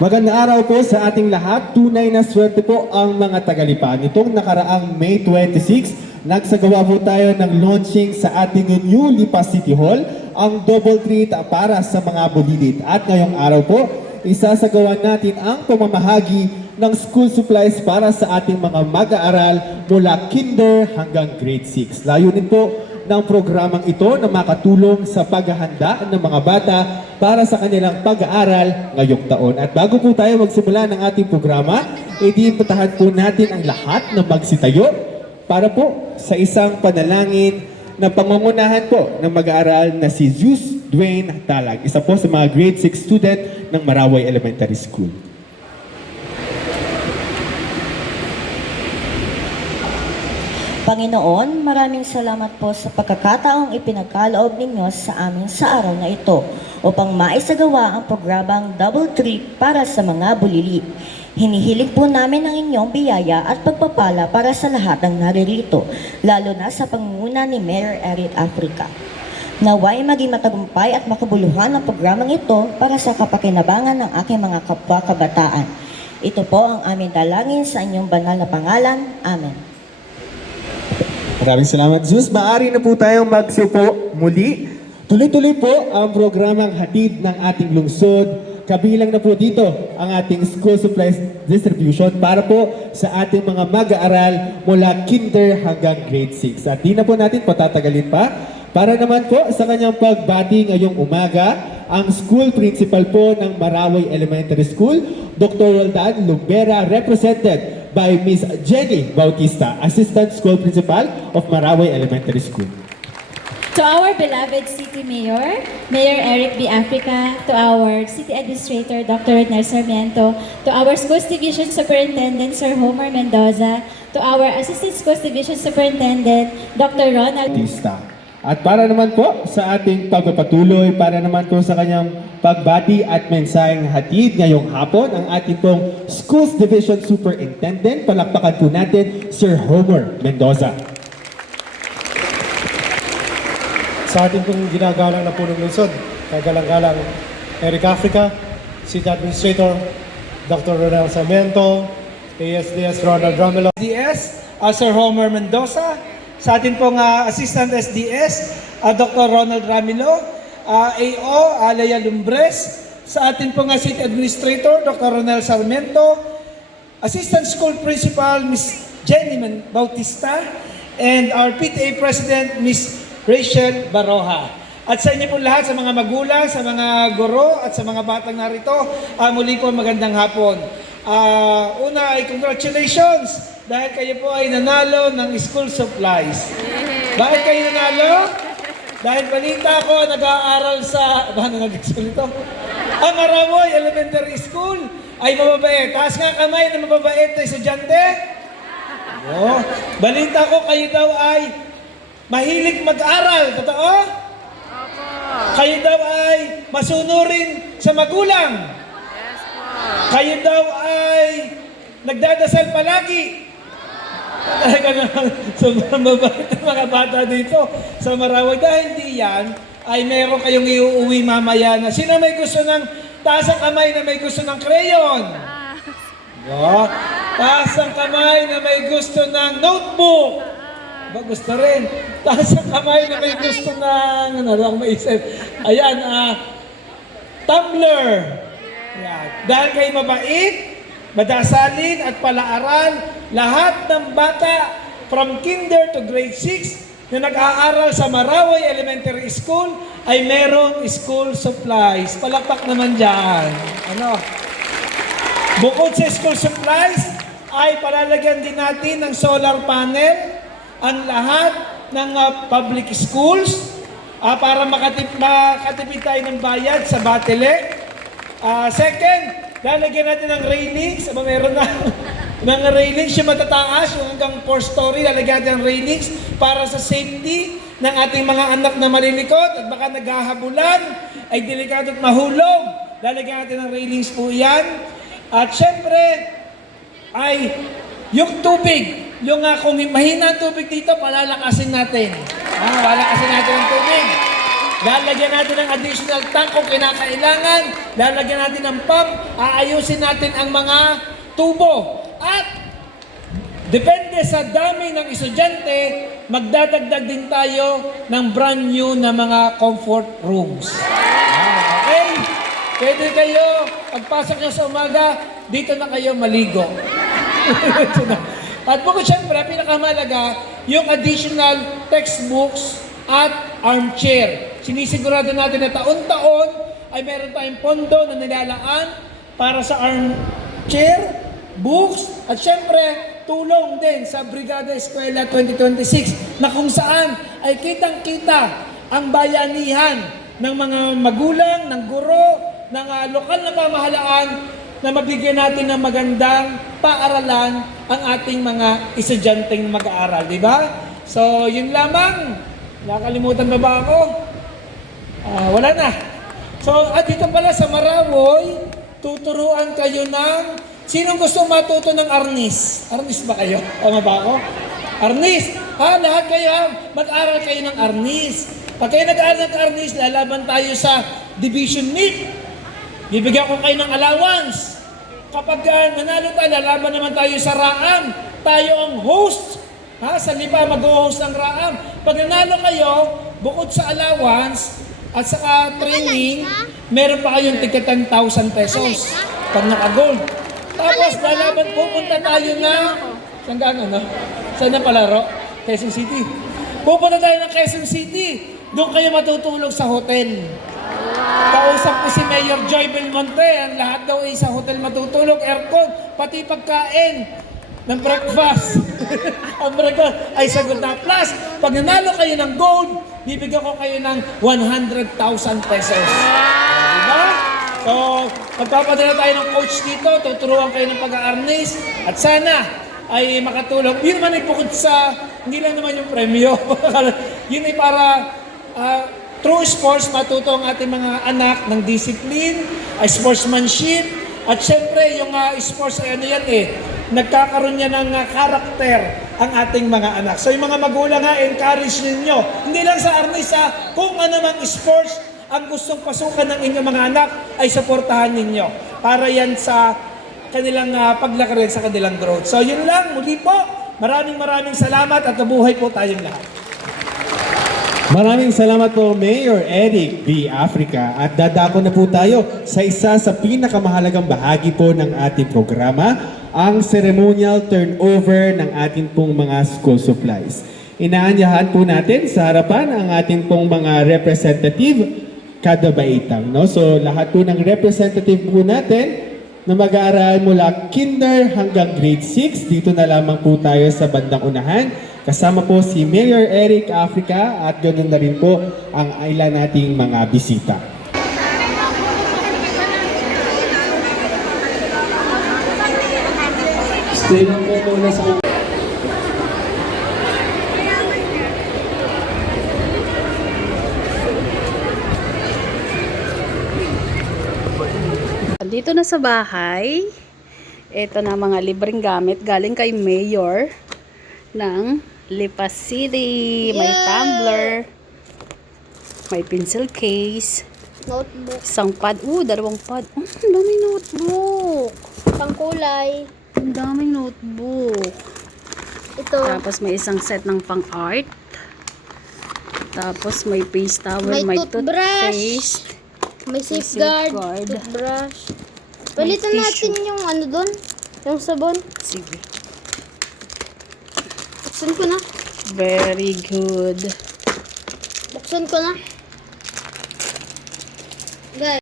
Magandang araw po sa ating lahat. Tunay na swerte po ang mga tagalipan. Itong nakaraang May 26, nagsagawa po tayo ng launching sa ating new Lipa City Hall, ang double treat para sa mga bulilit. At ngayong araw po, isasagawa natin ang pamamahagi ng school supplies para sa ating mga mag-aaral mula kinder hanggang grade 6. Layunin po ng programang ito na makatulong sa paghahanda ng mga bata para sa kanilang pag-aaral ngayong taon. At bago po tayo magsimula ng ating programa, idiimbitahan po natin ang lahat na magsitayo para po sa isang panalangin na pangungunahan po ng mag-aaral na si Zeus Dwayne Talag, isa po sa mga grade 6 student ng Maraway Elementary School. Panginoon, maraming salamat po sa pagkakataong ipinagkaloob ninyo sa amin sa araw na ito upang maisagawa ang programang Double Trip para sa mga bulilit. Hinihiling po namin ang inyong biyaya at pagpapala para sa lahat ng naririto, lalo na sa pangunguna ni Mayor Eric Africa. Naway maging matagumpay at makabuluhan ang programang ito para sa kapakinabangan ng aking mga kapwa-kabataan. Ito po ang aming dalangin sa inyong banal na pangalan. Amen. Maraming salamat, Zeus. Maaari na po tayong magsiupo muli. Tuloy-tuloy po ang programang hatid ng ating lungsod. Kabilang na po dito ang ating school supplies distribution para po sa ating mga mag-aaral mula kinder hanggang grade 6. At di na po natin patatagalin pa. Para naman po sa kanyang pagbati ngayong umaga, ang school principal po ng Maraway Elementary School, Dr. Roldan Lumbera, represented by Ms. Jenny Bautista, Assistant School Principal of Maraway Elementary School. To our beloved City Mayor, Mayor Eric B. Africa, to our City Administrator, Dr. Rodnel Sarmiento, to our Schools Division Superintendent, Sir Homer Mendoza, to our Assistant Schools Division Superintendent, Dr. Ronald Bautista. At para naman po sa ating pagpapatuloy, para naman po sa kanyang pagbati at mensaheng hatid ngayong hapon, ang ating pong Schools Division Superintendent, palakpakan po natin, Sir Homer Mendoza. Sa ating pong ginagalang na punong lungsod, kagalang-galang Eric Africa, City Administrator, Dr. Ronald Sarmiento, ASDS Ronald Ramelo, SDS, Sir Homer Mendoza, sa ating pong Assistant SDS, Dr. Ronald Ramilo, AO, Alaya Lumbres, sa ating pong City Administrator, Dr. Ronel Sarmiento, Assistant School Principal, Ms. Jenny Bautista, and our PTA President, Ms. Rachel Baroja. At sa inyo po lahat, sa mga magulang, sa mga guro, at sa mga batang narito, muli po magandang hapon. Una ay congratulations dahil kayo po ay nanalo ng school supplies. Bakit kayo nanalo? Dahil balita ko nag-aaral sa, paano nag-school ito? Ang Maraway Elementary School ay mababait. Taas nga kamay na mababait na estudyante. No. Balita ko kayo daw ay mahilig mag-aral. Totoo? Kayo daw ay masunurin sa magulang. Kayo daw ay nagdadasal palagi. Talaga naman, sobrang mabait ang mga bata dito sa Maraway. Dahil di yan, ay meron kayong iuuwi mamaya na sino may gusto ng taas ang kamay na may gusto ng crayon? No? Taas ang kamay na may gusto ng notebook? Ba, gusto rin. Taas ang kamay na may gusto ng, ano lang maisip. Ayan, tumbler. Yan. Dahil kayo mabait, madasalin at palaaral, lahat ng bata from kinder to grade 6 na nag-aaral sa Maraway Elementary School ay merong school supplies. Palakpak naman dyan. Ano? Bukod sa school supplies, ay palalagyan din natin ng solar panel ang lahat ng public schools para makatipid tayo ng bayad sa batele. Second, lalagyan natin ng railings. Meron na ng railings yung matataas, yung hanggang 4 story, lalagyan natin ng railings para sa safety ng ating mga anak na malilikot at baka naghahabulan, ay delikado at mahulog. Lalagyan natin ng railings po yan. At syempre, ay yung tubig, yung kung mahina ang tubig dito, palalakasin natin. Palalakasin natin ang tubig. lalagyan natin ng additional tank kung kinakailangan, lalagyan natin ng pump, aayusin natin ang mga tubo. At depende sa dami ng estudyante, magdadagdag din tayo ng brand new na mga comfort rooms. Okay? Pwede kayo, pagpasok nyo sa umaga, dito na kayo maligo. At bukod syempre, pinakamalaga, yung additional textbooks at armchair. Sinisigurado natin na taon-taon ay meron tayong pondo na nilalaan para sa armchair, books, at syempre, tulong din sa Brigada Eskwela 2026 na kung saan ay kitang-kita ang bayanihan ng mga magulang, ng guro, ng lokal na pamahalaan na mabigyan natin ng magandang paaralan ang ating mga estudyanteng mag-aaral, di ba? So, yun lamang. Nakalimutan ba ako? Wala na. So, at dito pala sa Marawoy, tuturuan kayo ng sinong gusto matuto ng arnis? Arnis ba kayo? Tama ba ako? Arnis! Lahat kayo mag-aral kayo ng arnis. Pag kayo nag-aral ng arnis, lalaban tayo sa division meet. Bibigyan ko kayo ng allowance. Kapag nanalo tayo, lalaban naman tayo sa RAAM. Tayo ang host. Sa Lipa, mag-host ng RAAM. Pag nanalo kayo, bukod sa allowance at saka training, meron pa kayong tigka 10,000 pesos. Pag naka-gold. Tapos lalaban, pupunta tayo na saan na palaro? Quezon City. Pupunta tayo ng Quezon City. Doon kayo matutulog sa hotel. Kausap ko si Mayor Joy Belmonte, ang lahat daw ay sa hotel matutulog, aircon, pati pagkain ng breakfast. Ang breakfast ay sagot na. Plus, pag nanalo kayo ng gold, bibigyan ko kayo ng 100,000 pesos. Diba? So, magpapadala tayo ng coach dito, tuturuan kayo ng pag-aarnis, at sana ay makatulong. Yun naman ay bukod sa, hindi lang naman yung premyo. Yun ay para through sports, matuto ang ating mga anak ng discipline, sportsmanship, at syempre yung sports ay ano yan nagkakaroon niya ng karakter ang ating mga anak. So yung mga magulang encourage ninyo, hindi lang sa arnis kung ano mang sports ang gustong pasukan ng inyong mga anak ay suportahan ninyo para yan sa kanilang paglaki sa kanilang growth. So yun lang, muli po, maraming salamat at mabuhay po tayong lahat. Maraming salamat po, Mayor Eric B. Africa. At dadako na po tayo sa isa sa pinakamahalagang bahagi po ng ating programa, ang ceremonial turnover ng ating pong mga school supplies. Inaanyahan po natin sa harapan ang ating pong mga representative kada baitang. No? So lahat po ng representative po natin na mag-aaral mula kinder hanggang grade 6, dito na lamang po tayo sa bandang unahan. Kasama po si Mayor Eric Africa at ganoon na rin po ang ilan nating mga bisita. Stay lang po muna sa Dito na sa bahay, ito na mga libreng gamit galing kay Mayor ng Lipa City. May tumbler, may pencil case, Notebook. isang pad, dalawang pad. Ang daming notebook. Pangkulay. Ang daming notebook. Ito. Tapos may isang set ng pang-art. Tapos may face towel, May may toothbrush. toothpaste. May safeguard. safeguard. Toothbrush. Palitan natin tissue. yung ano doon. Yung sabon. Sige. Buksan ko na. Very good. Buksan ko na. Guys.